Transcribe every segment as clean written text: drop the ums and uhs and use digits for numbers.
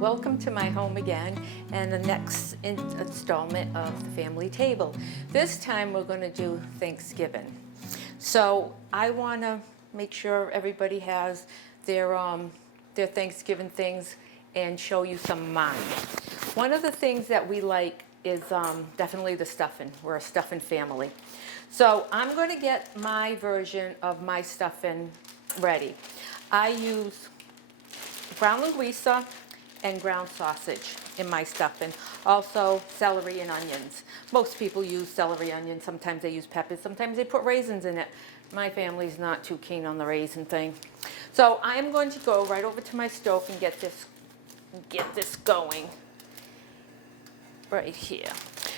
welcome to my home again and the next installment of the family table. This time we're going to do Thanksgiving. So I want to make sure everybody has their Thanksgiving things and show you some of mine. One of the things that we like is definitely the stuffing. We're a stuffing family. So I'm going to get my version of my stuffing ready. I use ground linguiça and ground sausage in my stuffing. Also celery and onions. Most people use celery, onions. Sometimes they use peppers. Sometimes they put raisins in it. My family's not too keen on the raisin thing. So I'm going to go right over to my stove and get this going right here.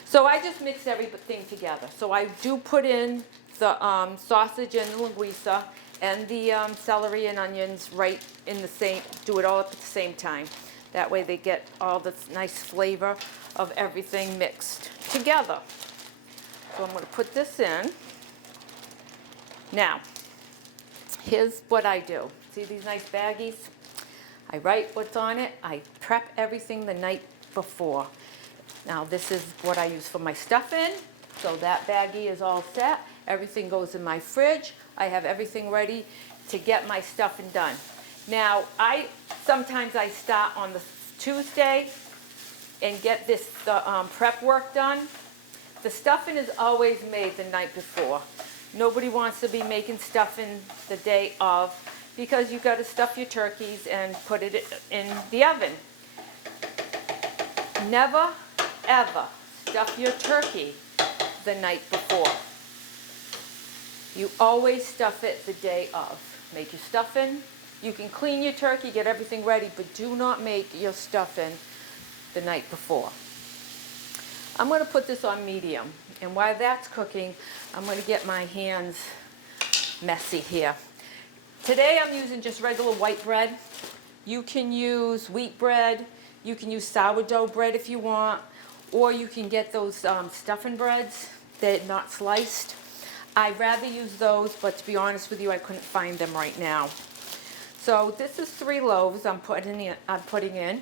So I just mix everything together. So I do put in the sausage and the linguiça and the celery and onions right in the same, do it all at the same time. That way they get all this nice flavor of everything mixed together. So I'm going to put this in. Now, here's what I do. See these nice baggies? I write what's on it. I prep everything the night before. Now this is what I use for my stuffing. So that baggie is all set. Everything goes in my fridge. I have everything ready to get my stuffing done. Now, sometimes I start on the Tuesday and get this prep work done. The stuffing is always made the night before. Nobody wants to be making stuffing the day of because you've got to stuff your turkeys and put it in the oven. Never, ever stuff your turkey the night before. You always stuff it the day of. Make your stuffing. You can clean your turkey, get everything ready, but do not make your stuffing the night before. I'm going to put this on medium, and while that's cooking, I'm going to get my hands messy here. Today I'm using just regular white bread. You can use wheat bread, you can use sourdough bread if you want, or you can get those stuffing breads that are not sliced. I'd rather use those, but to be honest with you, I couldn't find them right now. So this is 3 loaves I'm putting in.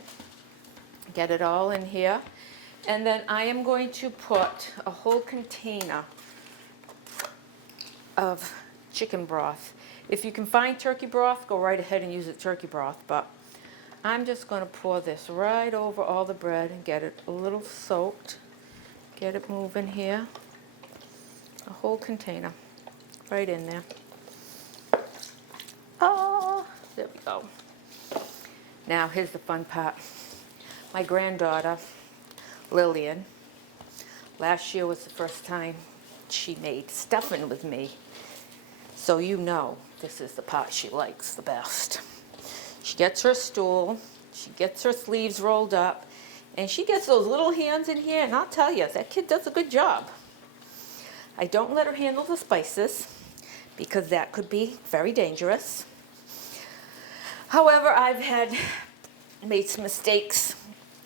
Get it all in here. And then I am going to put a whole container of chicken broth. If you can find turkey broth, go right ahead and use the turkey broth. But I'm just going to pour this right over all the bread and get it a little soaked. Get it moving here. A whole container right in there. Oh, there we go. Now here's the fun part. My granddaughter, Lillian, last year was the first time she made stuffing with me. So you know this is the part she likes the best. She gets her stool, she gets her sleeves rolled up, and she gets those little hands in here, and I'll tell you, that kid does a good job. I don't let her handle the spices because that could be very dangerous. However, I've made some mistakes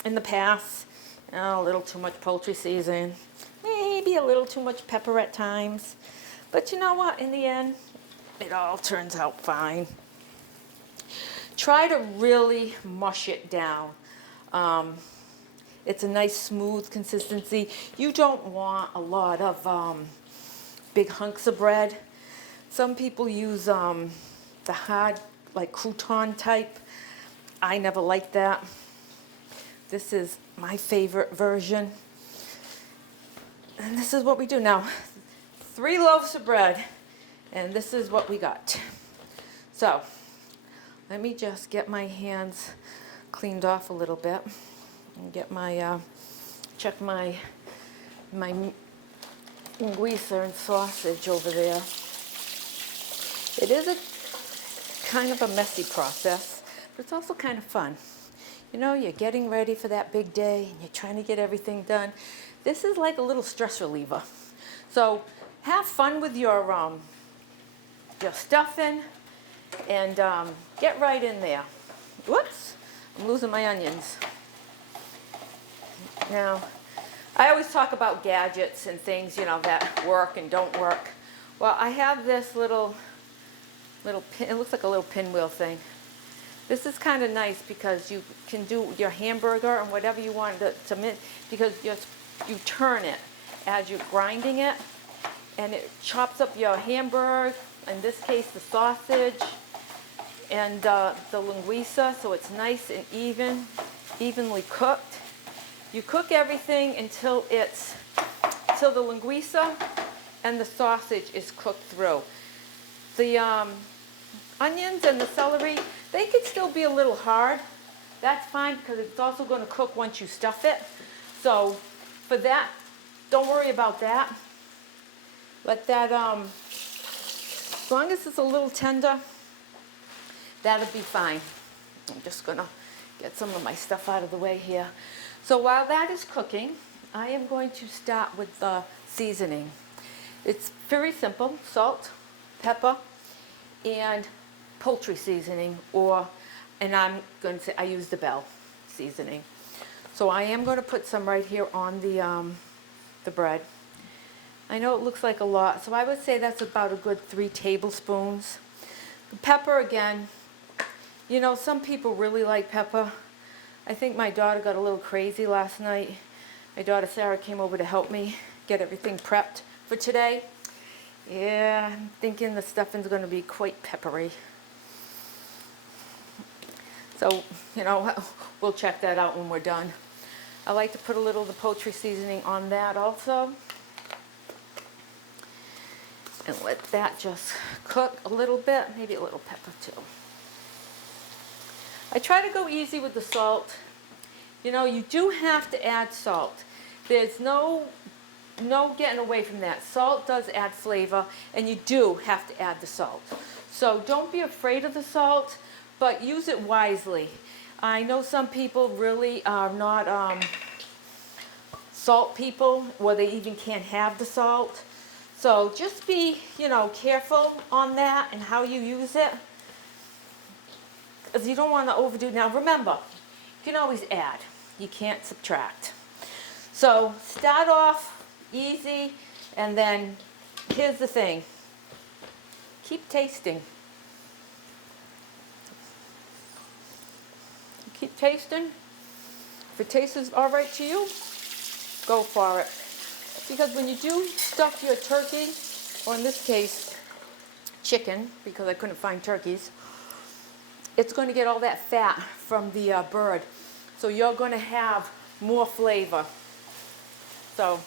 in the past. A little too much poultry seasoning, maybe a little too much pepper at times. But you know what? In the end, it all turns out fine. Try to really mush it down. It's a nice smooth consistency. You don't want a lot of big hunks of bread. Some people use the hard, like crouton type. I never liked that. This is my favorite version. And this is what we do now. 3 loaves of bread, and this is what we got. So let me just get my hands cleaned off a little bit and get my check my linguiça and sausage over there. It is a kind of a messy process, but it's also kind of fun. You know, you're getting ready for that big day and you're trying to get everything done. This is like a little stress reliever. So have fun with your stuffing and get right in there. Whoops, I'm losing my onions. Now, I always talk about gadgets and things, you know, that work and don't work. Well, I have this little pin, it looks like a little pinwheel thing. This is kind of nice because you can do your hamburger and whatever you want to mix, because you turn it as you're grinding it, and it chops up your hamburger, in this case the sausage, and the linguiça, so it's nice and evenly cooked. You cook everything until the linguiça and the sausage is cooked through. The onions and the celery, they could still be a little hard. That's fine because it's also going to cook once you stuff it. So for that, don't worry about that. Let that, as long as it's a little tender, that'll be fine. I'm just going to get some of my stuff out of the way here. So while that is cooking, I am going to start with the seasoning. It's very simple: salt, pepper, and poultry seasoning, and I'm going to say I use the Bell seasoning. So I am going to put some right here on the bread. I know it looks like a lot, so I would say that's about a good 3 tablespoons. The pepper, again, you know, some people really like pepper. I think my daughter got a little crazy last night. My daughter Sarah came over to help me get everything prepped for today. Yeah, I'm thinking the stuffing's going to be quite peppery. So, you know, we'll check that out when we're done. I like to put a little of the poultry seasoning on that also. And let that just cook a little bit, maybe a little pepper too. I try to go easy with the salt. You know, you do have to add salt. There's no getting away from that. Salt does add flavor, and you do have to add the salt. So don't be afraid of the salt, but use it wisely. I know some people really are not salt people, or they even can't have the salt. So just be, you know, careful on that and how you use it, because you don't want to overdo it. Now remember, you can always add. You can't subtract. So start off easy, and then here's the thing. Keep tasting. Keep tasting. If it tastes all right to you, go for it. Because when you do stuff your turkey, or in this case, chicken, because I couldn't find turkeys, it's going to get all that fat from the bird. So you're going to have more flavor. So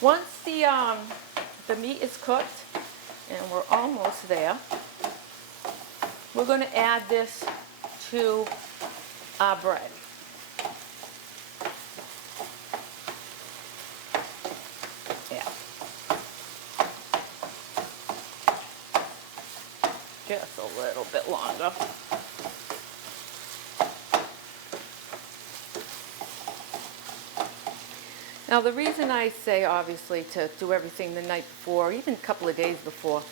once the meat is cooked, and we're almost there, we're going to add this to our bread. Yeah. Just a little bit longer. Now the reason I say obviously to do everything the night before, even a couple of days before,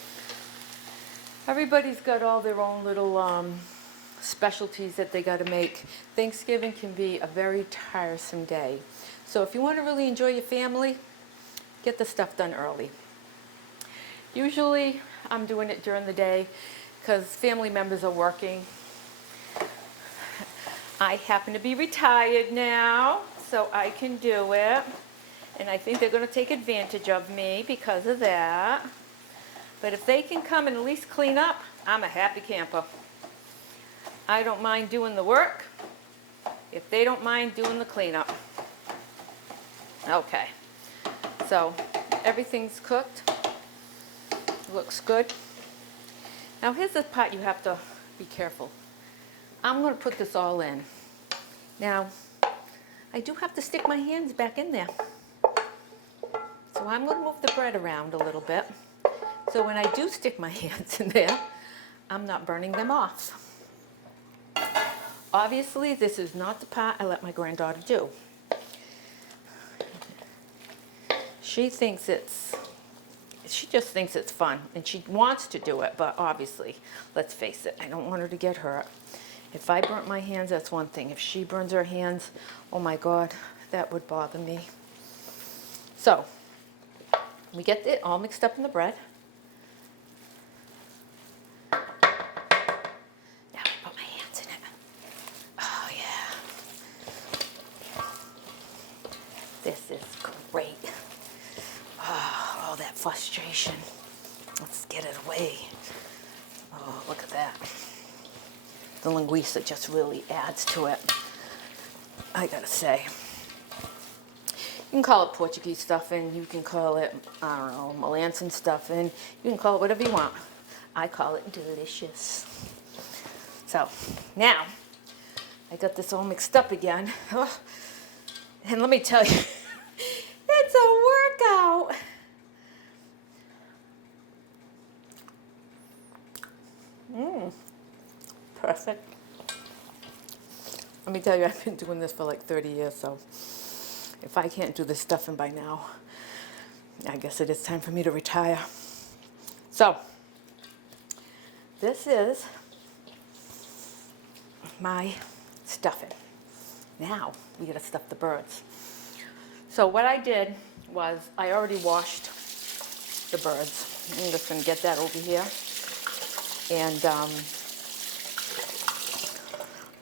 everybody's got all their own little specialties that they got to make. Thanksgiving can be a very tiresome day. So if you want to really enjoy your family, get the stuff done early. Usually I'm doing it during the day because family members are working. I happen to be retired now, so I can do it. And I think they're going to take advantage of me because of that. But if they can come and at least clean up, I'm a happy camper. I don't mind doing the work if they don't mind doing the cleanup. Okay, so everything's cooked. Looks good. Now here's the part you have to be careful. I'm going to put this all in. Now, I do have to stick my hands back in there. So I'm going to move the bread around a little bit. So when I do stick my hands in there, I'm not burning them off. Obviously, this is not the part I let my granddaughter do. She just thinks it's fun, and she wants to do it, but obviously, let's face it, I don't want her to get hurt. If I burnt my hands, that's one thing. If she burns her hands, oh my God, that would bother me. So, we get it all mixed up in the bread. frustration. Let's get it away. Oh, look at that. The linguiça just really adds to it, I gotta say. You can call it Portuguese stuffing, you can call it, I don't know, Melanson stuffing, you can call it whatever you want. I call it delicious. So, now, I got this all mixed up again. Oh, and let me tell you, it's a workout. Perfect. Let me tell you, I've been doing this for like 30 years, so if I can't do this stuffing by now, I guess it is time for me to retire. So, this is my stuffing. Now, we gotta stuff the birds. So what I did was, I already washed the birds. I'm just gonna get that over here and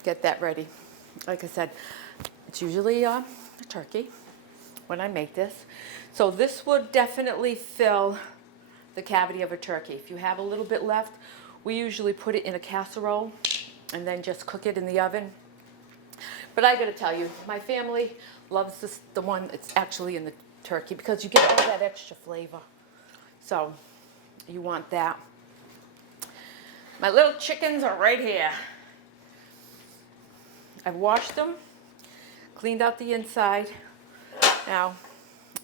get that ready. Like I said, it's usually a turkey when I make this. So this would definitely fill the cavity of a turkey. If you have a little bit left, we usually put it in a casserole and then just cook it in the oven. But I gotta tell you, my family loves this, the one that's actually in the turkey, because you get all that extra flavor. So you want that. My little chickens are right here. I've washed them, cleaned out the inside. Now,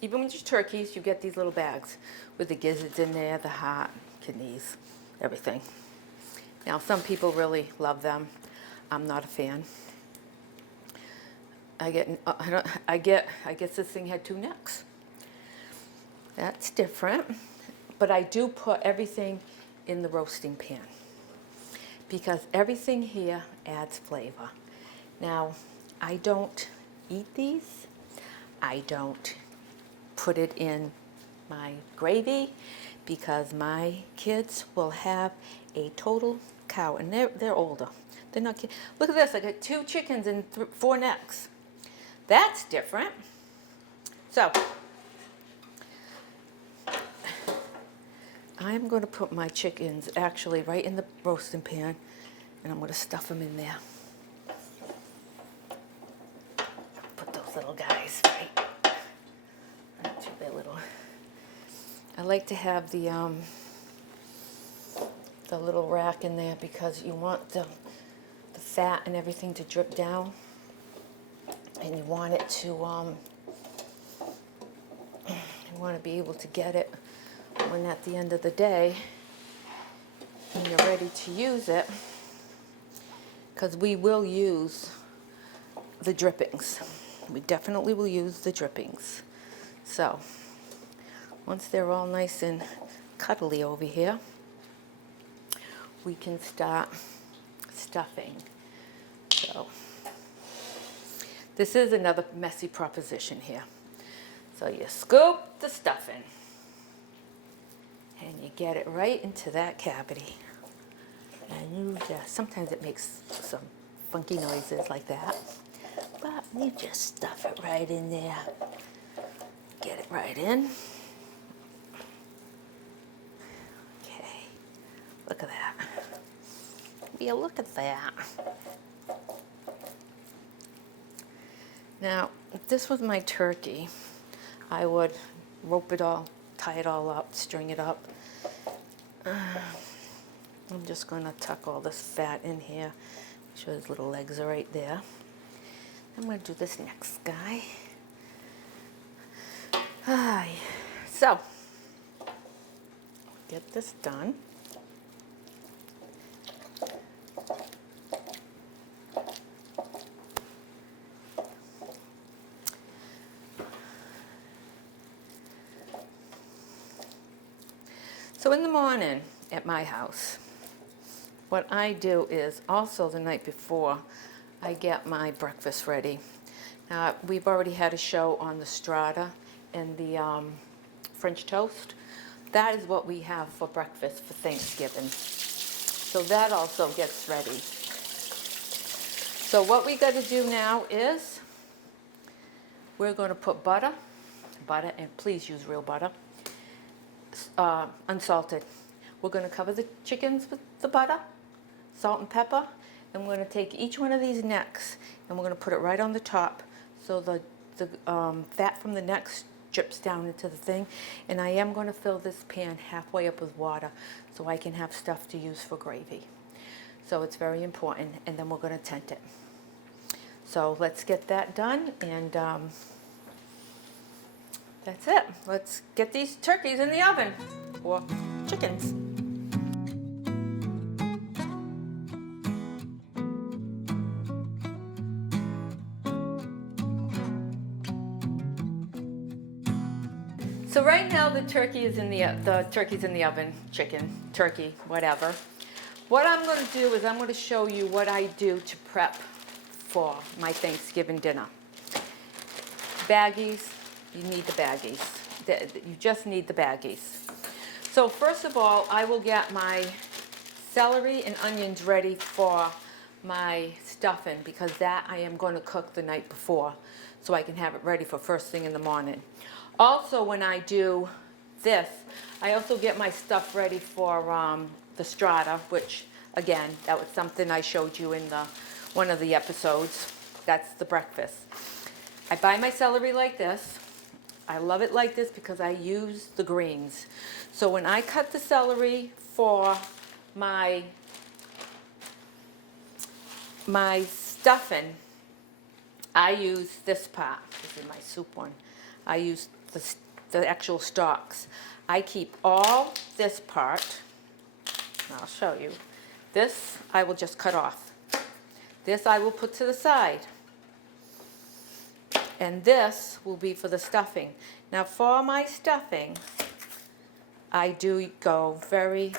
even with your turkeys, you get these little bags with the gizzards in there, the heart, kidneys, everything. Now, some people really love them. I'm not a fan. I guess this thing had 2 necks. That's different. But I do put everything in the roasting pan, because everything here adds flavor. Now, I don't eat these. I don't put it in my gravy, because my kids will have a total cow, and they're older. They're not kidding. Look at this, I got 2 chickens and 4 necks. That's different. So, I'm going to put my chickens actually right in the roasting pan, and I'm going to stuff them in there. Put those little guys right. Not too bad little. I like to have the little rack in there, because you want the fat and everything to drip down, and you want it to you want to be able to get it when at the end of the day when you're ready to use it, because we will use the drippings. We definitely will use the drippings. So once they're all nice and cuddly over here, we can start stuffing. So this is another messy proposition here. So you scoop the stuffing and you get it right into that cavity. And you just, sometimes it makes some funky noises like that, but you just stuff it right in there. Get it right in. Okay, look at that. Yeah, look at that. Now, if this was my turkey, I would rope it all, tie it all up, string it up. I'm just going to tuck all this fat in here. Make sure his little legs are right there. I'm going to do this next guy. Hi. So, get this done. So in the morning at my house, what I do is also the night before, I get my breakfast ready. Now, we've already had a show on the strata and the French toast. That is what we have for breakfast for Thanksgiving. So that also gets ready. So what we got to do now is we're going to put butter, and please use real butter, unsalted. We're going to cover the chickens with the butter, salt and pepper, and we're going to take each one of these necks and we're going to put it right on the top so the fat from the necks drips down into the thing. And I am going to fill this pan halfway up with water so I can have stuff to use for gravy. So it's very important, and then we're going to tent it. So let's get that done, and that's it. Let's get these turkeys in the oven, or chickens. So right now the turkey's in the oven, chicken, turkey, whatever. What I'm going to do is I'm going to show you what I do to prep for my Thanksgiving dinner. Baggies, you need the baggies. You just need the baggies. So first of all, I will get my celery and onions ready for my stuffing, because that I am going to cook the night before so I can have it ready for first thing in the morning. Also, when I do this, I also get my stuff ready for the strata, which, again, that was something I showed you in one of the episodes. That's the breakfast. I buy my celery like this. I love it like this because I use the greens. So when I cut the celery for my stuffing, I use this part. This is my soup one. I use the actual stalks. I keep all this part. I'll show you. This I will just cut off. This I will put to the side. And this will be for the stuffing. Now for my stuffing, I do go very,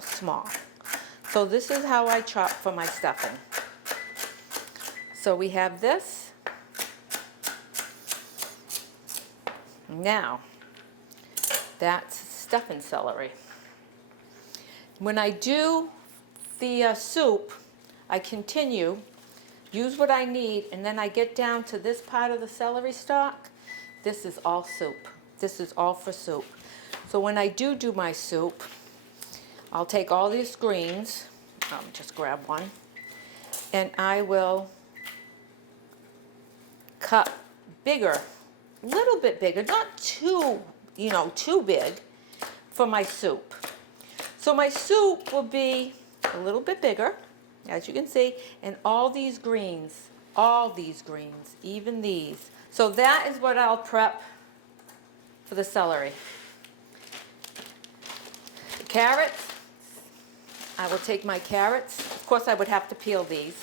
small. So this is how I chop for my stuffing. So we have this. Now, that's stuffing celery. When I do the soup, I continue, use what I need, and then I get down to this part of the celery stalk. This is all soup. This is all for soup. So when I do my soup, I'll take all these greens, just grab one, and I will cut bigger, a little bit bigger, not too, too big for my soup. So my soup will be a little bit bigger, as you can see, and all these greens, even these. So that is what I'll prep for the celery. The carrots, I will take my carrots. Of course, I would have to peel these.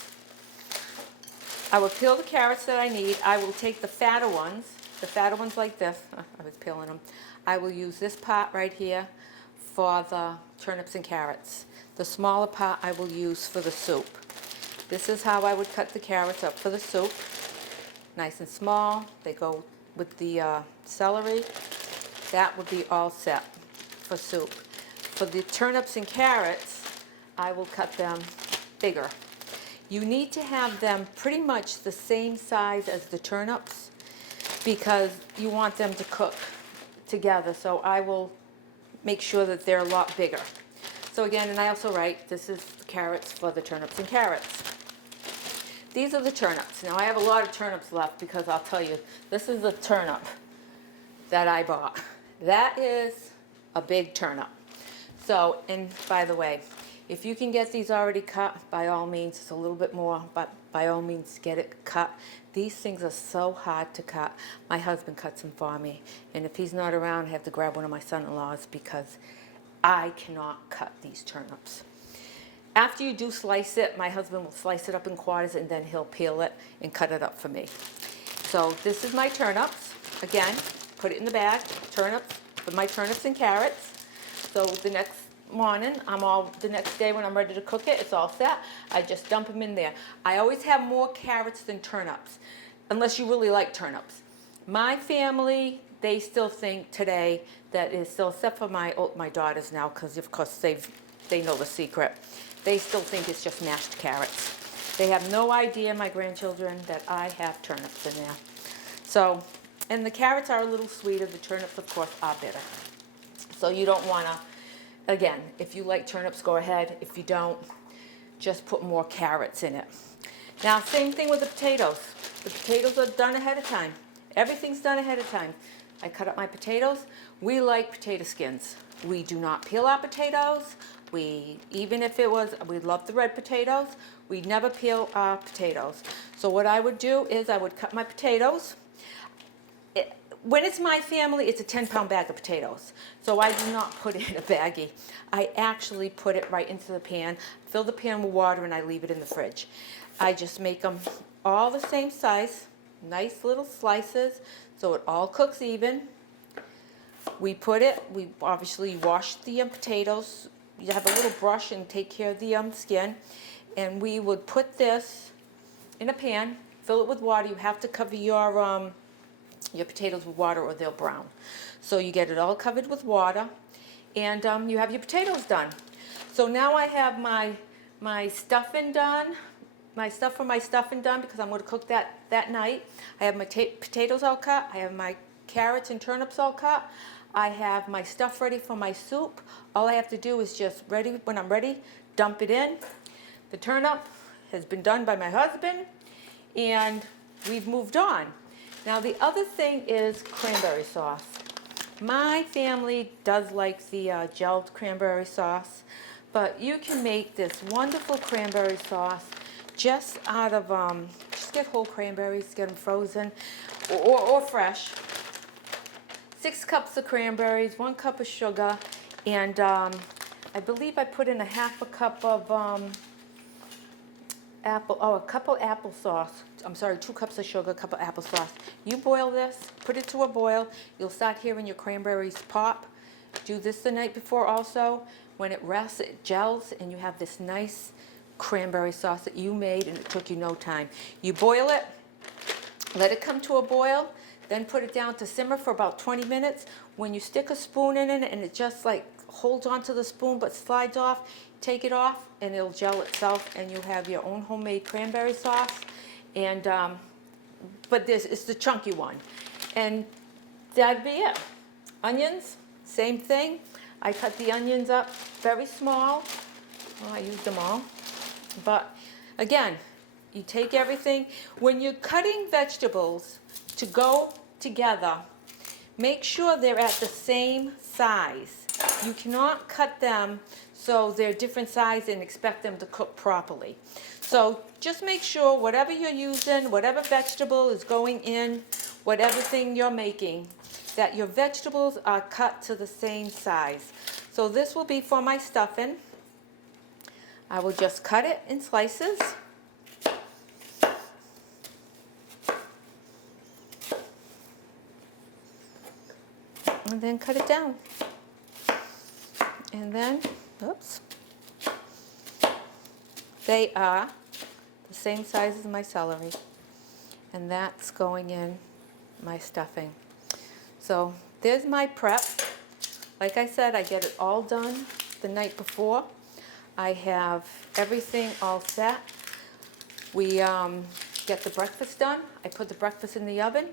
I will peel the carrots that I need. I will take the fatter ones like this. I was peeling them. I will use this part right here for the turnips and carrots. The smaller part I will use for the soup. This is how I would cut the carrots up for the soup. Nice and small. They go with the celery. That would be all set for soup. For the turnips and carrots, I will cut them bigger. You need to have them pretty much the same size as the turnips because you want them to cook together. So I will make sure that they're a lot bigger. So again, and I also write, this is the carrots for the turnips and carrots. These are the turnips. Now I have a lot of turnips left because I'll tell you, this is the turnip that I bought. That is a big turnip. So, and by the way, if you can get these already cut, by all means, it's a little bit more, but by all means, get it cut. These things are so hard to cut. My husband cuts them for me. And if he's not around, I have to grab one of my son-in-laws because I cannot cut these turnips. After you do slice it, my husband will slice it up in quarters and then he'll peel it and cut it up for me. So this is my turnips. Again, put it in the bag, turnips, with my turnips and carrots. So the next morning, the next day when I'm ready to cook it, it's all set. I just dump them in there. I always have more carrots than turnips, unless you really like turnips. My family, they still think today that is still, except for my daughters now, because of course they know the secret. They still think it's just mashed carrots. They have no idea, my grandchildren, that I have turnips in there. So, and the carrots are a little sweeter. The turnips, of course, are bitter. So you don't want to, again, if you like turnips, go ahead. If you don't, just put more carrots in it. Now, same thing with the potatoes. The potatoes are done ahead of time. Everything's done ahead of time. I cut up my potatoes. We like potato skins. We do not peel our potatoes. Even if it was, we love the red potatoes, we never peel our potatoes. So what I would do is I would cut my potatoes. When it's my family, it's a 10-pound bag of potatoes. So I do not put it in a baggie. I actually put it right into the pan, fill the pan with water, and I leave it in the fridge. I just make them all the same size, nice little slices, so it all cooks even. We obviously wash the potatoes. You have a little brush and take care of the skin. And we would put this in a pan, fill it with water. You have to cover your potatoes with water or they'll brown. So you get it all covered with water, and you have your potatoes done. So now I have my stuffing done, my stuffing done because I'm going to cook that night. I have my potatoes all cut. I have my carrots and turnips all cut. I have my stuff ready for my soup. All I have to do is just when I'm ready, dump it in. The turnip has been done by my husband, and we've moved on. Now the other thing is cranberry sauce. My family does like the gelled cranberry sauce, but you can make this wonderful cranberry sauce just out of, just get whole cranberries, get them frozen or fresh. 6 cups of cranberries, 1 cup of sugar, and I believe I put in a half a cup of a cup of applesauce. I'm sorry, 2 cups of sugar, a cup of applesauce. You boil this, put it to a boil. You'll start hearing your cranberries pop. Do this the night before also. When it rests, it gels, and you have this nice cranberry sauce that you made, and it took you no time. You boil it, let it come to a boil, then put it down to simmer for about 20 minutes. When you stick a spoon in it and it just like holds onto the spoon but slides off, take it off and it'll gel itself, and you have your own homemade cranberry sauce. And but this is the chunky one, and that'd be it. Onions, same thing. I cut the onions up very small. Well, I used them all, but again, you take everything. When you're cutting vegetables to go together, make sure they're at the same size. You cannot cut them so they're different size and expect them to cook properly. So just make sure whatever you're using, whatever vegetable is going in, whatever thing you're making, that your vegetables are cut to the same size. So this will be for my stuffing. I will just cut it in slices. And then cut it down. And then, oops, they are the same size as my celery. And that's going in my stuffing. So there's my prep. Like I said, I get it all done the night before. I have everything all set. We get the breakfast done. I put the breakfast in the oven.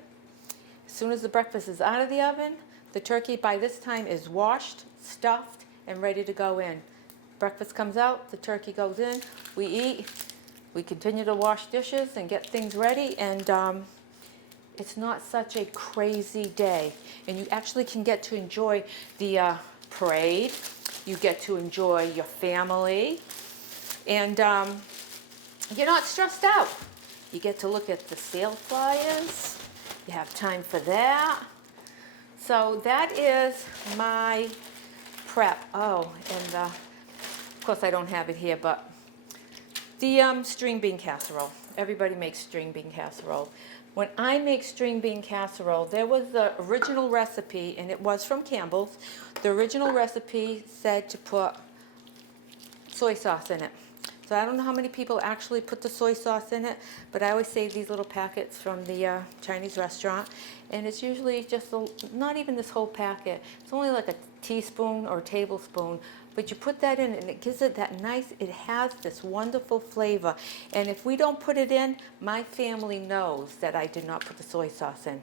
As soon as the breakfast is out of the oven, the turkey by this time is washed, stuffed, and ready to go in. Breakfast comes out, the turkey goes in, we eat, we continue to wash dishes and get things ready, and it's not such a crazy day. And you actually can get to enjoy the parade, you get to enjoy your family, and you're not stressed out. You get to look at the sale flyers, you have time for that. So that is my prep. Oh, and of course I don't have it here, but the string bean casserole. Everybody makes string bean casserole. When I make string bean casserole, there was the original recipe, and it was from Campbell's. The original recipe said to put soy sauce in it. So I don't know how many people actually put the soy sauce in it, but I always save these little packets from the Chinese restaurant, and it's usually just not even this whole packet. It's only like a teaspoon or a tablespoon, but you put that in and it gives it that nice, it has this wonderful flavor. And if we don't put it in, my family knows that I did not put the soy sauce in,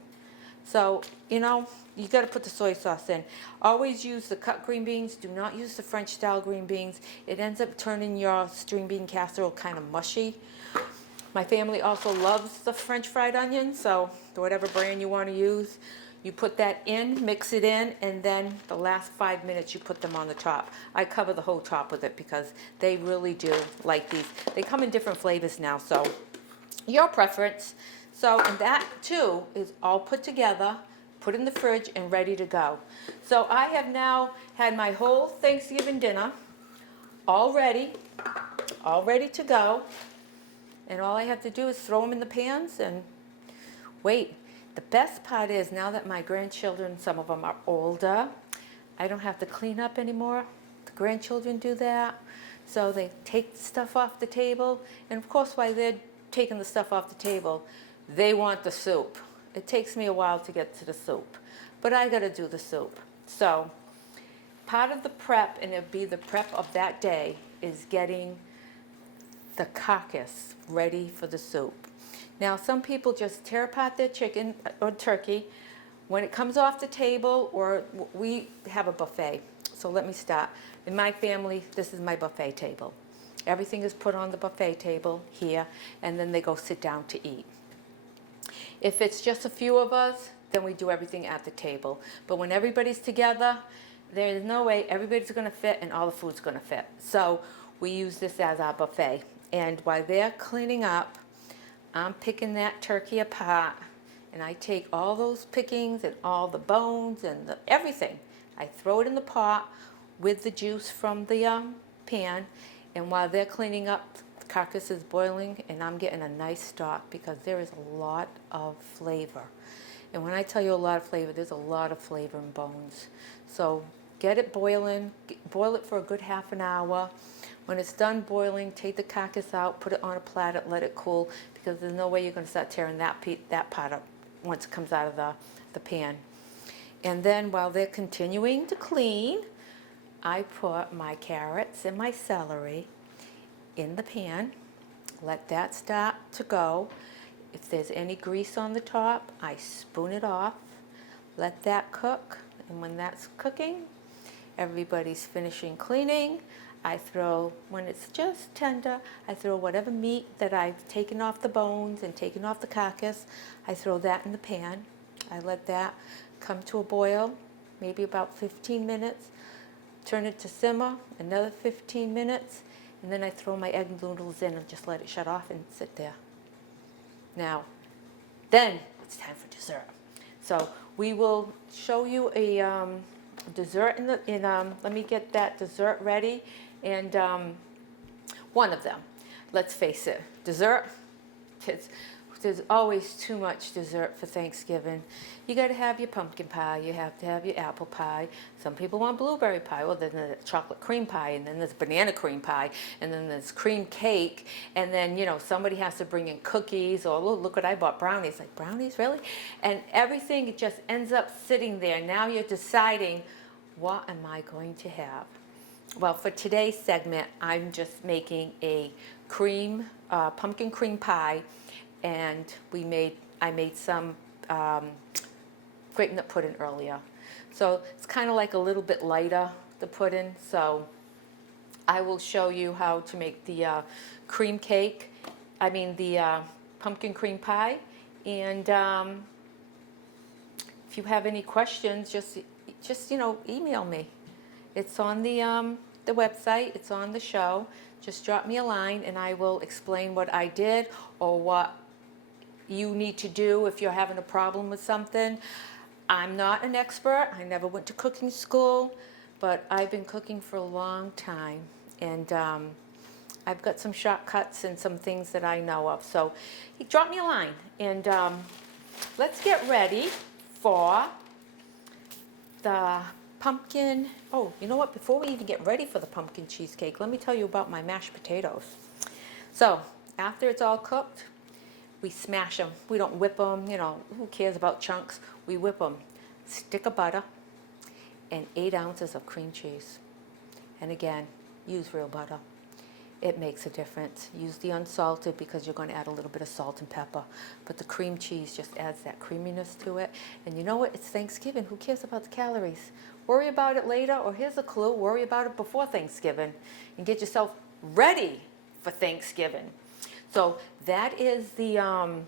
So, you know, you got to put the soy sauce in. Always use the cut green beans. Do not use the French style green beans. It ends up turning your string bean casserole kind of mushy. My family also loves the French fried onion, so whatever brand you want to use, you put that in, mix it in, and then the last 5 minutes you put them on the top. I cover the whole top with it because they really do like these. They come in different flavors now, so your preference. So, and that too is all put together, put in the fridge, and ready to go. So I have now had my whole Thanksgiving dinner all ready to go. And all I have to do is throw them in the pans and wait. The best part is now that my grandchildren, some of them are older, I don't have to clean up anymore. The grandchildren do that. So they take stuff off the table. And of course, while they're taking the stuff off the table, they want the soup. It takes me a while to get to the soup, but I got to do the soup. So part of the prep, and it'll be the prep of that day, is getting the carcass ready for the soup. Now, some people just tear apart their chicken or turkey when it comes off the table, or we have a buffet. So let me start. In my family, this is my buffet table. Everything is put on the buffet table here, and then they go sit down to eat. If it's just a few of us, then we do everything at the table. But when everybody's together, there's no way everybody's going to fit and all the food's going to fit. So we use this as our buffet. And while they're cleaning up, I'm picking that turkey apart, and I take all those pickings and all the bones and everything. I throw it in the pot with the juice from the pan, and while they're cleaning up, the carcass is boiling, and I'm getting a nice stock because there is a lot of flavor. And when I tell you a lot of flavor, there's a lot of flavor in bones. So get it boiling, boil it for a good half an hour. When it's done boiling, take the carcass out, put it on a platter, let it cool, because there's no way you're going to start tearing that part up once it comes out of the pan. And then while they're continuing to clean, I put my carrots and my celery in the pan, let that start to go. If there's any grease on the top, I spoon it off, let that cook, and when that's cooking, everybody's finishing cleaning. I throw, when it's just tender, I throw whatever meat that I've taken off the bones and taken off the carcass. I throw that in the pan. I let that come to a boil, maybe about 15 minutes. Turn it to simmer, another 15 minutes, and then I throw my egg noodles in and just let it shut off and sit there. Now, then it's time for dessert. So we will show you a dessert let me get that dessert ready. And one of them, let's face it, dessert, there's always too much dessert for Thanksgiving. You got to have your pumpkin pie, you have to have your apple pie. Some people want blueberry pie. Well, then there's chocolate cream pie, and then there's banana cream pie, and then there's cream cake, and then, you know, somebody has to bring in cookies, or look what I bought, brownies. Like, brownies, really? And everything just ends up sitting there. Now you're deciding, what am I going to have? Well, for today's segment, I'm just making a pumpkin cream pie, and I made some grape nut pudding earlier. So it's kind of like a little bit lighter, the pudding. So I will show you how to make the pumpkin cream pie. And if you have any questions, just email me. It's on the website, it's on the show. Just drop me a line and I will explain what I did or what you need to do if you're having a problem with something. I'm not an expert. I never went to cooking school, but I've been cooking for a long time, and I've got some shortcuts and some things that I know of. So drop me a line, and let's get ready for the pumpkin. Oh, you know what? Before we even get ready for the pumpkin cheesecake, let me tell you about my mashed potatoes. So after it's all cooked, we smash them. We don't whip them. You know, who cares about chunks? We whip them. Stick of butter and 8 ounces of cream cheese. And again, use real butter. it makes a difference. Use the unsalted because you're going to add a little bit of salt and pepper. But the cream cheese just adds that creaminess to it. And you know what? It's Thanksgiving. Who cares about the calories? Worry about it later, or here's a clue, worry about it before Thanksgiving and get yourself ready for Thanksgiving. So that is the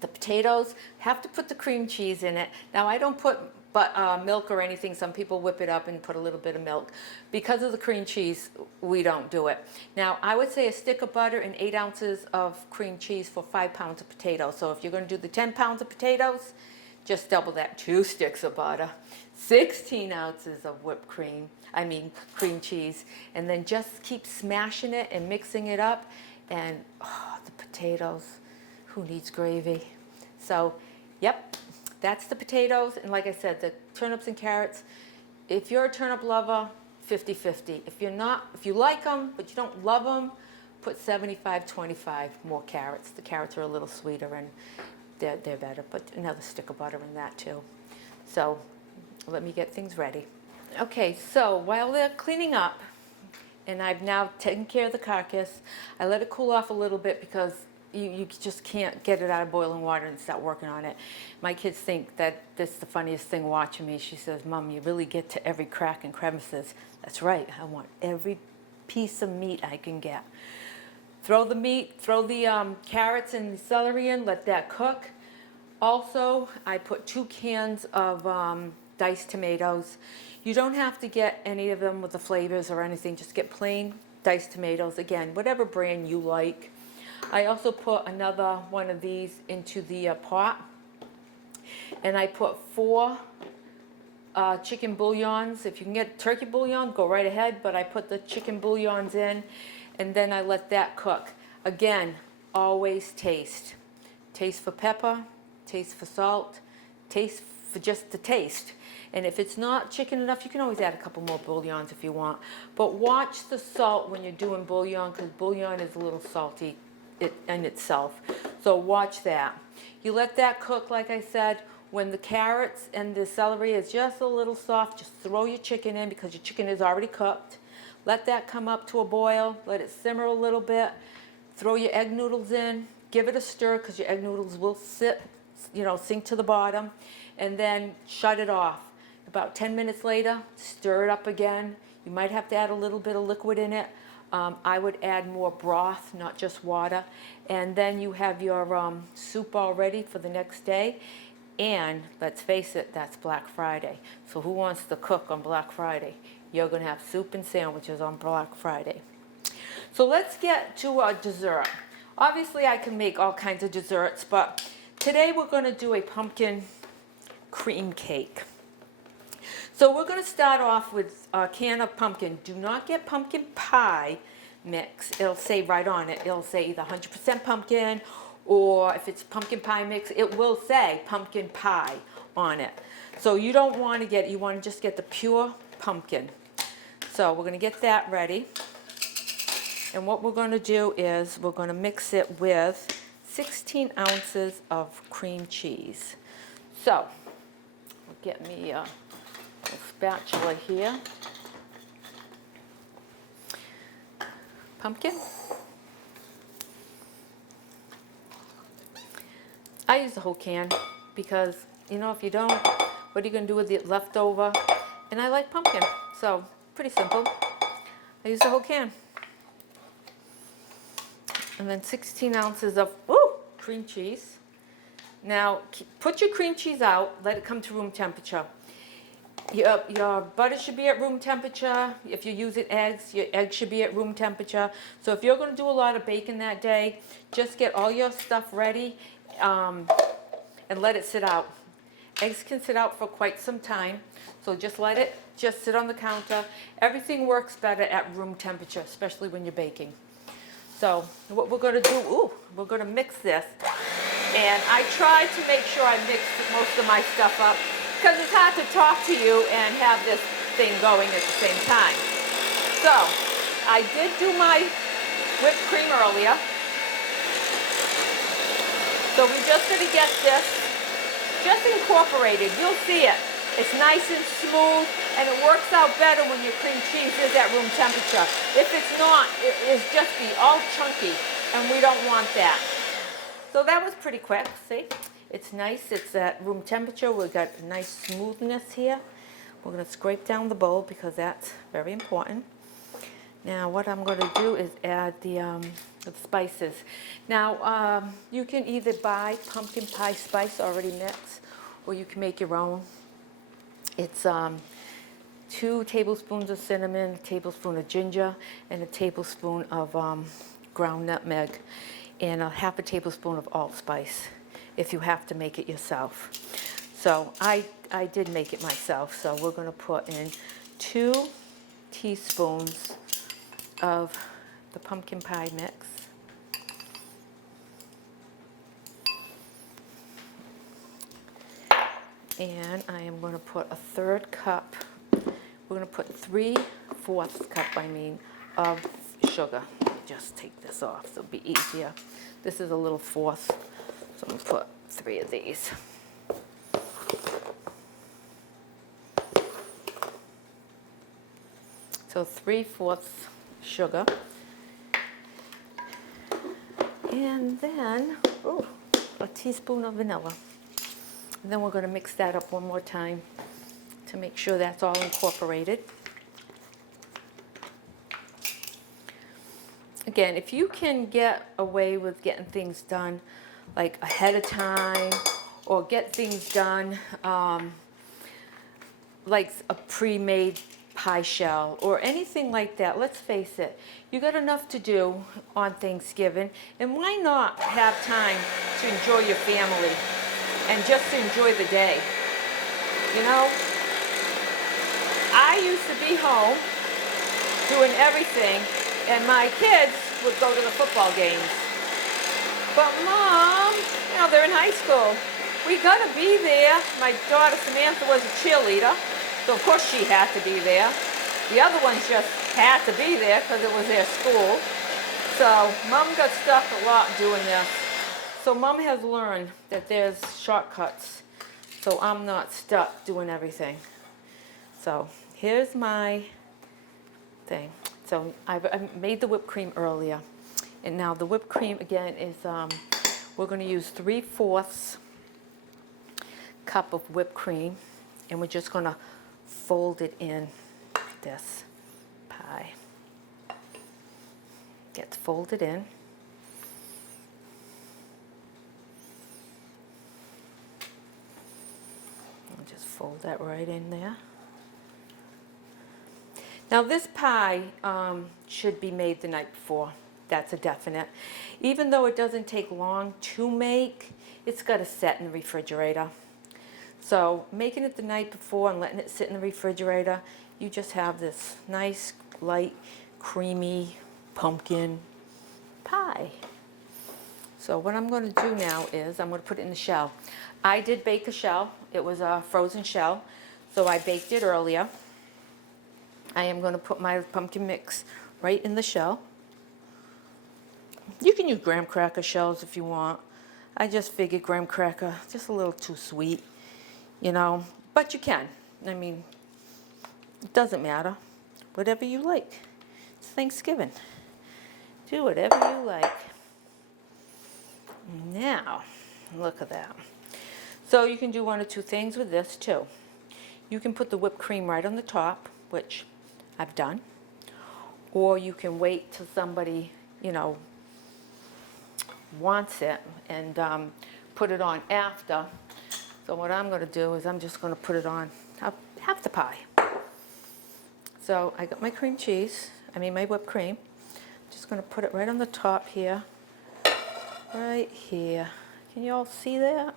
potatoes. Have to put the cream cheese in it. Now I don't put milk or anything. Some people whip it up and put a little bit of milk. Because of the cream cheese, we don't do it. Now I would say a stick of butter and 8 ounces of cream cheese for 5 pounds of potatoes. So if you're going to do the 10 pounds of potatoes, just double that, 2 sticks of butter, 16 ounces of cream cheese, and then just keep smashing it and mixing it up. And the potatoes, who needs gravy? So, yep, that's the potatoes. And like I said, the turnips and carrots, if you're a turnip lover, 50-50. If you're not, if you like them, but you don't love them, put 75-25 more carrots. The carrots are a little sweeter and they're better, but another stick of butter in that too. So let me get things ready. Okay, so while they're cleaning up, and I've now taken care of the carcass, I let it cool off a little bit because you just can't get it out of boiling water and start working on it. My kids think that this is the funniest thing watching me. She says, Mom, you really get to every crack and crevices. That's right, I want every piece of meat I can get. Throw the meat, throw the carrots and the celery in, let that cook. Also, I put 2 cans of diced tomatoes. You don't have to get any of them with the flavors or anything, just get plain diced tomatoes. Again, whatever brand you like. I also put another one of these into the pot. And I put 4 chicken bouillons. If you can get turkey bouillon, go right ahead, but I put the chicken bouillons in. And then I let that cook. Again, always taste. Taste for pepper, taste for salt, taste for just the taste. And if it's not chicken enough, you can always add a couple more bouillons if you want. But watch the salt when you're doing bouillon, because bouillon is a little salty in itself. So watch that. You let that cook, like I said. When the carrots and the celery is just a little soft, just throw your chicken in because your chicken is already cooked. Let that come up to a boil, let it simmer a little bit, throw your egg noodles in, give it a stir because your egg noodles will sink to the bottom, and then shut it off. About 10 minutes later, stir it up again. You might have to add a little bit of liquid in it. I would add more broth, not just water. And then you have your soup all ready for the next day. And let's face it, that's Black Friday. So who wants to cook on Black Friday? You're going to have soup and sandwiches on Black Friday. So let's get to our dessert. Obviously, I can make all kinds of desserts, but today we're going to do a pumpkin cream cake. So we're going to start off with a can of pumpkin. Do not get pumpkin pie mix. It'll say right on it. It'll say either 100% pumpkin, or if it's pumpkin pie mix, it will say pumpkin pie on it. So you don't want to get, you want to just get the pure pumpkin. So we're going to get that ready. And what we're going to do is we're going to mix it with 16 ounces of cream cheese. So we'll get me a spatula here. Pumpkin. I use the whole can because, you know, if you don't, what are you going to do with the leftover? And I like pumpkin, so pretty simple. I use the whole can. And then 16 ounces of cream cheese. Now, put your cream cheese out, let it come to room temperature. Your butter should be at room temperature. If you're using eggs, your eggs should be at room temperature. So if you're going to do a lot of baking that day, just get all your stuff ready and let it sit out. Eggs can sit out for quite some time, so just let it just sit on the counter. Everything works better at room temperature, especially when you're baking. So what we're going to do, we're going to mix this. And I try to make sure I mix most of my stuff up because it's hard to talk to you and have this thing going at the same time. So I did do my whipped cream earlier. So we're just going to get this just incorporated. You'll see it. It's nice and smooth, and it works out better when your cream cheese is at room temperature. If it's not, it's just be all chunky, and we don't want that. So that was pretty quick, see? It's nice, it's at room temperature. We've got a nice smoothness here. We're gonna scrape down the bowl because that's very important. Now what I'm gonna do is add the spices. Now you can either buy pumpkin pie spice already mixed, or you can make your own. It's 2 tablespoons of cinnamon, a tablespoon of ginger, and a tablespoon of ground nutmeg, and a half a tablespoon of allspice if you have to make it yourself. So I did make it myself, so we're going to put in 2 teaspoons of the pumpkin pie mix. And I am going to put a 1/3 cup, we're going to put 3/4 cup, of sugar. Just take this off so it'll be easier. This is a little 1/4, so I'm going to put 3 of these. So 3/4 sugar. And then, a teaspoon of vanilla. And then we're going to mix that up one more time to make sure that's all incorporated. Again, if you can get away with getting things done like ahead of time, or get things done like a pre-made pie shell or anything like that, let's face it, you got enough to do on Thanksgiving, and why not have time to enjoy your family and just to enjoy the day? You know, I used to be home doing everything, and my kids would go to the football games. But Mom, you know, they're in high school. We gotta be there. My daughter Samantha was a cheerleader, so of course she had to be there. The other ones just had to be there because it was their school. So Mom got stuck a lot doing this. So Mom has learned that there's shortcuts, so I'm not stuck doing everything. So here's my thing. So I made the whipped cream earlier, and now the whipped cream again is we're going to use 3/4 cup of whipped cream, and we're just going to fold it in this pie. Gets folded in. I'll just fold that right in there. Now this pie should be made the night before. That's a definite. Even though it doesn't take long to make, it's got to set in the refrigerator. So making it the night before and letting it sit in the refrigerator, you just have this nice, light, creamy pumpkin pie. So what I'm going to do now is I'm going to put it in the shell. I did bake a shell. It was a frozen shell, so I baked it earlier. I am going to put my pumpkin mix right in the shell. You can use graham cracker shells if you want. I just figured graham cracker, just a little too sweet, you know, but you can. I mean, it doesn't matter. Whatever you like. It's Thanksgiving. Do whatever you like. Now, look at that. So you can do one or two things with this too. You can put the whipped cream right on the top, which I've done, or you can wait till somebody, you know, wants it and put it on after. So what I'm going to do is I'm just going to put it on half the pie. So I got my cream cheese, my whipped cream. Just going to put it right on the top here, right here. Can you all see that?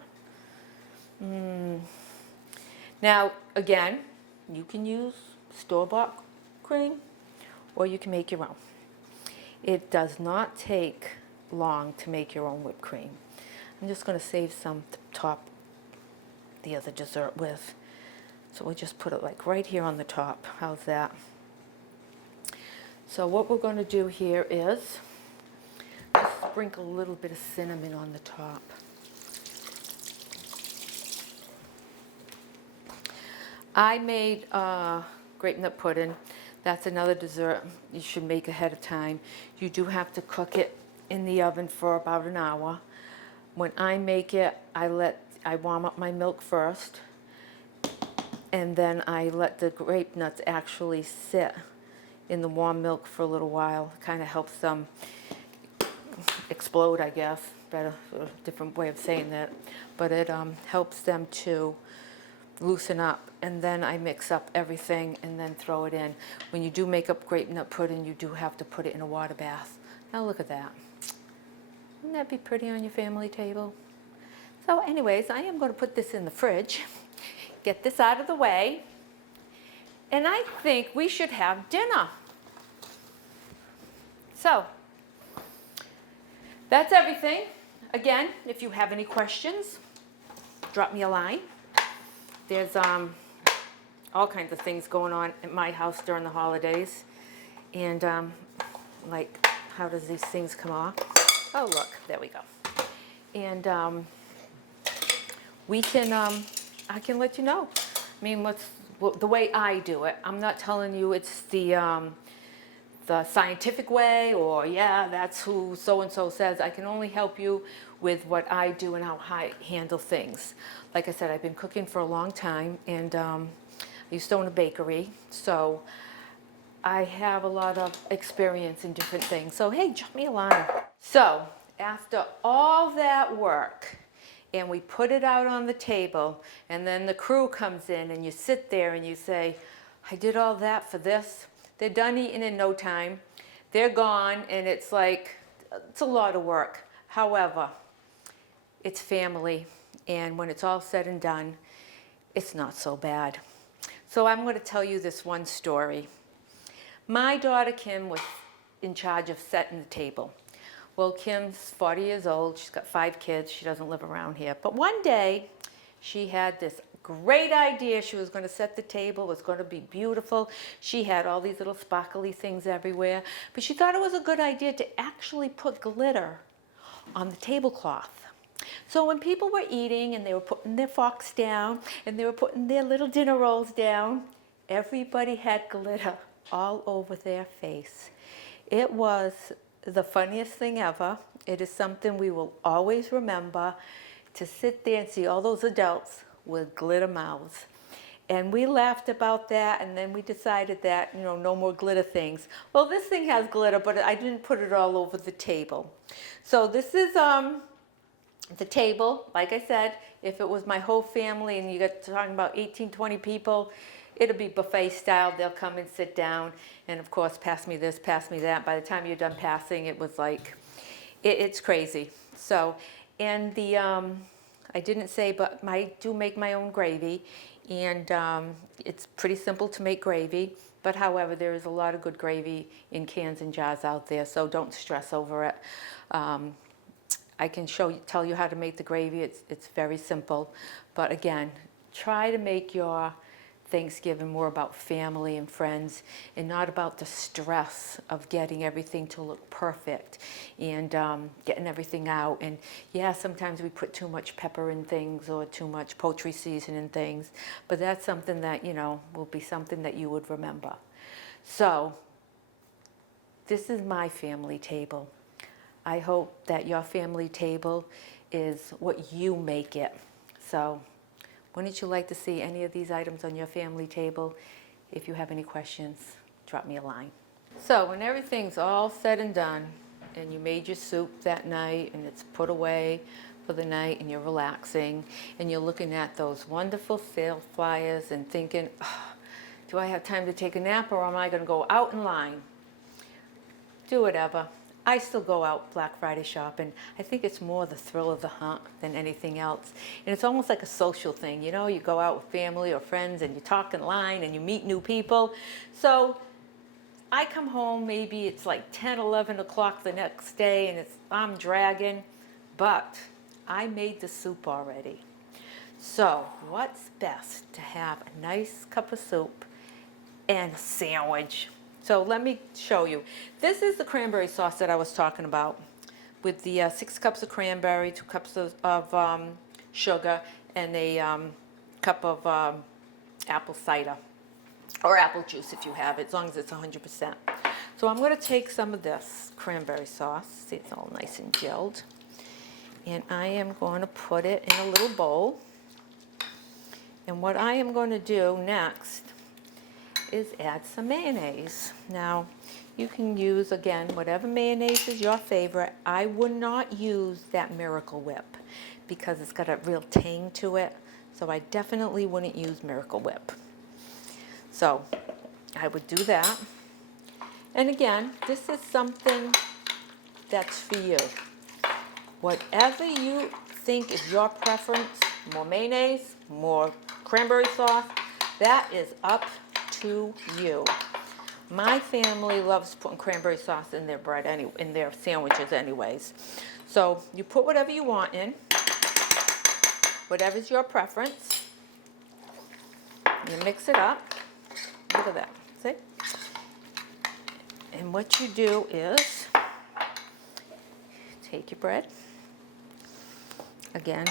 Now again, you can use store-bought cream, or you can make your own. It does not take long to make your own whipped cream. I'm just going to save some to top the other dessert with. So we'll just put it like right here on the top. How's that? So what we're going to do here is just sprinkle a little bit of cinnamon on the top. I made grape nut pudding. That's another dessert you should make ahead of time. You do have to cook it in the oven for about an hour. When I make it, I warm up my milk first, and then I let the grape nuts actually sit in the warm milk for a little while. Kind of helps them explode, I guess. Better, different way of saying that. But it helps them to loosen up, and then I mix up everything and then throw it in. When you do make up grape nut pudding, you do have to put it in a water bath. Now look at that. Wouldn't that be pretty on your family table? So anyways, I am going to put this in the fridge, get this out of the way, and I think we should have dinner. So that's everything. Again, if you have any questions, drop me a line. There's all kinds of things going on at my house during the holidays. And like, how does these things come off? Oh, look, there we go. And we can, I can let you know. I mean, the way I do it. I'm not telling you it's the scientific way, or yeah, that's who so-and-so says. I can only help you with what I do and how I handle things. Like I said, I've been cooking for a long time, and I used to own a bakery, so I have a lot of experience in different things. So hey, drop me a line. So after all that work, and we put it out on the table, and then the crew comes in, and you sit there and you say, I did all that for this. They're done eating in no time. They're gone, and it's like, it's a lot of work. However, it's family, and when it's all said and done, it's not so bad. So I'm going to tell you this one story. My daughter Kim was in charge of setting the table. Well, Kim's 40 years old. She's got 5 kids. She doesn't live around here. But one day, she had this great idea. She was going to set the table. It was going to be beautiful. She had all these little sparkly things everywhere. But she thought it was a good idea to actually put glitter on the tablecloth. So when people were eating and they were putting their forks down and they were putting their little dinner rolls down, everybody had glitter all over their face. It was the funniest thing ever. It is something we will always remember, to sit there and see all those adults with glitter mouths. And we laughed about that, and then we decided that, you know, no more glitter things. Well, this thing has glitter, but I didn't put it all over the table. So this is the table. Like I said, if it was my whole family and you got talking about 18, 20 people, it'll be buffet style. They'll come and sit down, and of course, pass me this, pass me that. By the time you're done passing, it was like, it's crazy. So, and the, I didn't say, but I do make my own gravy, and it's pretty simple to make gravy. But however, there is a lot of good gravy in cans and jars out there, so don't stress over it. I can tell you how to make the gravy. It's very simple. But again, try to make your Thanksgiving more about family and friends, and not about the stress of getting everything to look perfect and getting everything out. And yeah, sometimes we put too much pepper in things or too much poultry season in things, but that's something that, you know, will be something that you would remember. So this is my family table. I hope that your family table is what you make it. So wouldn't you like to see any of these items on your family table? If you have any questions, drop me a line. So when everything's all said and done, and you made your soup that night, and it's put away for the night, and you're relaxing, and you're looking at those wonderful sale flyers and thinking, oh, do I have time to take a nap, or am I going to go out in line? Do whatever. I still go out Black Friday shopping. I think it's more the thrill of the hunt than anything else. And it's almost like a social thing. You know, you go out with family or friends and you talk in line and you meet new people. So I come home, maybe it's like 10, 11 o'clock the next day, and I'm dragging, but I made the soup already. So what's best to have a nice cup of soup and a sandwich? So let me show you. This is the cranberry sauce that I was talking about, with the 6 cups of cranberry, 2 cups of sugar, and a cup of apple cider or apple juice if you have it, as long as it's 100%. So I'm going to take some of this cranberry sauce. See, it's all nice and gelled. And I am going to put it in a little bowl. And what I am going to do next is add some mayonnaise. Now, you can use, again, whatever mayonnaise is your favorite. I would not use that Miracle Whip because it's got a real tang to it. So I definitely wouldn't use Miracle Whip. So I would do that. And again, this is something that's for you. Whatever you think is your preference, more mayonnaise, more cranberry sauce, that is up to you. My family loves putting cranberry sauce in their bread, in their sandwiches anyways. So you put whatever you want in, whatever's your preference. You mix it up. Look at that, see? And what you do is take your bread. Again,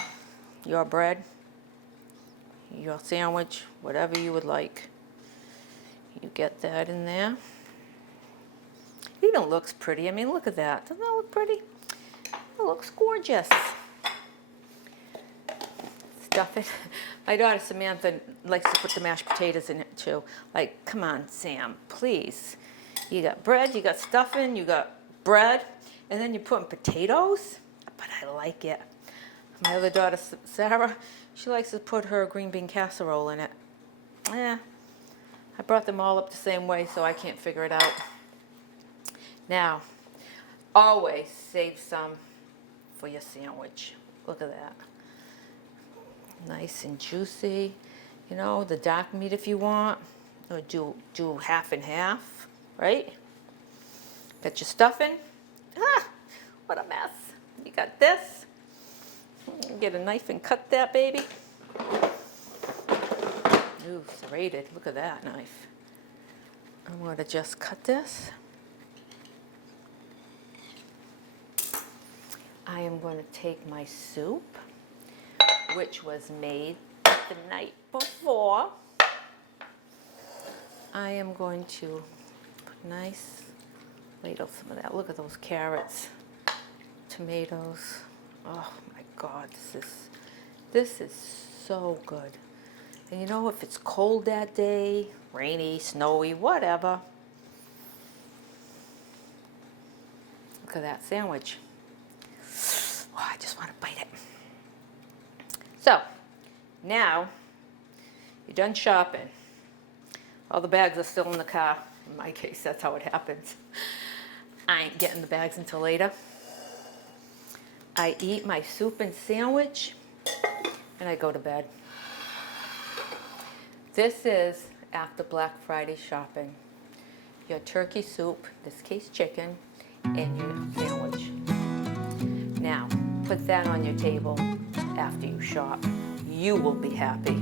your bread, your sandwich, whatever you would like. You get that in there. It even looks pretty. I mean, look at that. Doesn't that look pretty? It looks gorgeous. Stuff it. My daughter Samantha likes to put the mashed potatoes in it too. Like, come on, Sam, please. You got bread, you got stuffing, you got bread, and then you put in potatoes? But I like it. My other daughter, Sarah, she likes to put her green bean casserole in it. I brought them all up the same way, so I can't figure it out. Now, always save some for your sandwich. Look at that. Nice and juicy. You know, the dark meat if you want. Or do half and half, right? Got your stuffing. What a mess. You got this. Get a knife and cut that baby. Ooh, serrated. Look at that knife. I'm going to just cut this. I am going to take my soup, which was made the night before. I am going to put nice, ladle some of that. Look at those carrots, tomatoes. Oh my God, this is so good. And you know, if it's cold that day, rainy, snowy, whatever, look at that sandwich. Oh, I just want to bite it. So, now, you're done shopping. All the bags are still in the car. In my case, that's how it happens. I ain't getting the bags until later. I eat my soup and sandwich, and I go to bed. This is after Black Friday shopping. Your turkey soup, in this case chicken, and your sandwich. Now, put that on your table after you shop. You will be happy.